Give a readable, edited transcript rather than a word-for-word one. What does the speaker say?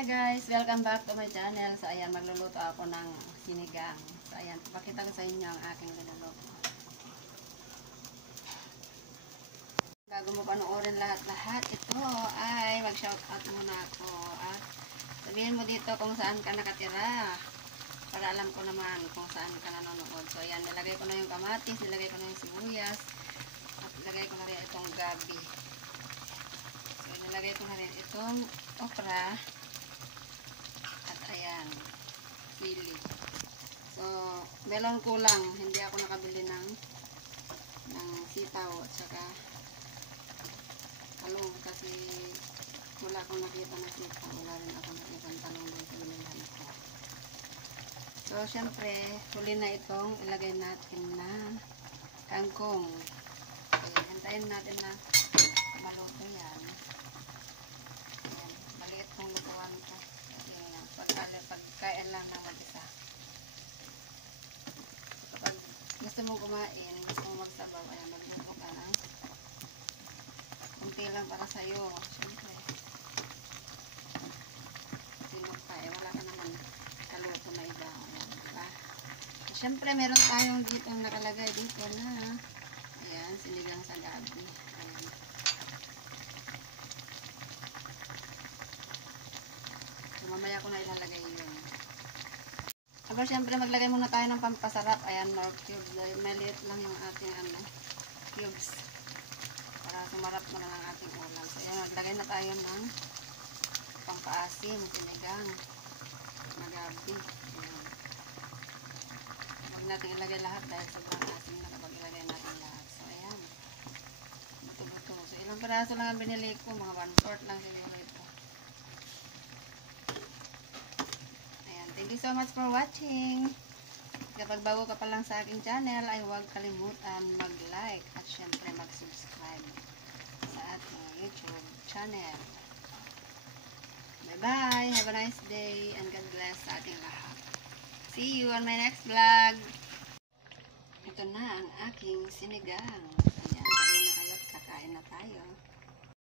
Hi guys! Welcome back to my channel. So ayan, magluluto ako ng sinigang. So ayan, pakita ko sa inyo ang aking niluluto. Bago mo panoorin lahat-lahat, ito ay mag-shoutout muna ako. At sabihin mo dito kung saan ka nakatira. Para alam ko naman kung saan ka nanonood. So ayan, nilagay ko na yung kamatis, nilagay ko na yung sibuyas. At nilagay ko na rin itong gabi. So nilagay ko na rin itong okra. Ayan, sili. So, melon kulang. Hindi ako nakabili ng sitaw at saka talong kasi wala akong nakita na sitaw. Wala rin ako nakita ng talong doon sa bilihan ko. So, syempre, huli na itong ilagay natin na kangkong. Okay, hintayin natin na maluto yan. Ayan, maliit kong lutuan ko. Pagkain lang ng mag-isa. Kapag gusto mong kumain, gusto mong magsabaw, ayan, magluto ka ng kunti lang para sa'yo. Siyempre, sino ka eh, wala ka naman kaluto na iba. Ayan, diba? Siyempre, meron tayong dito nakalagay dito na ayan, sinigang sa gabi. Ayan. So, mamaya ko na ilalagay yun. Aba, syempre maglagay muna tayo ng pampasarap. Ayan, nor cubes. Maliit lang yung ating cubes. Para sumarap na lang ang ating ulam. So, ayan, maglagay na tayo ng pampaasim, sinigang, magabi. Ayan. Huwag natin ilagay lahat dahil sobrang asim na kapag ilagay natin lahat. So, ayan. Buto-buto. So, ilang peraso lang ang binili ko. Mga 1/4 lang siguro ito. Thank you so much for watching. Kapag bago ka pa lang sa aking channel, ay huwag kalimutan mag-like at syempre mag-subscribe sa ating YouTube channel. Bye-bye! Have a nice day and God bless sa ating lahat. See you on my next vlog! Ito na ang aking sinigang. Ayan, na kayo at kakain na tayo.